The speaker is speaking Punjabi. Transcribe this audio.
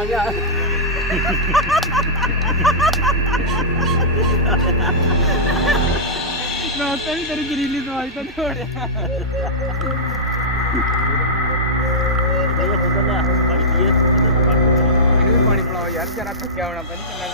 ਆ ਗਿਆ ਮੈਂ ਤਾਂ ਵੀ ਤੇਰੀ ਜ਼ਰੀਲੀ ਦਵਾਈ ਤਾਂ ਨਹੀਂ ਹੋੜਿਆ ਪਾਣੀ ਪਿਲਾਓ ਯਾਰ ਜਰਾ ਥੱਕਿਆ ਹੋਣਾ ਤਾਂ ਨਹੀਂ ਕਿੰਨਾ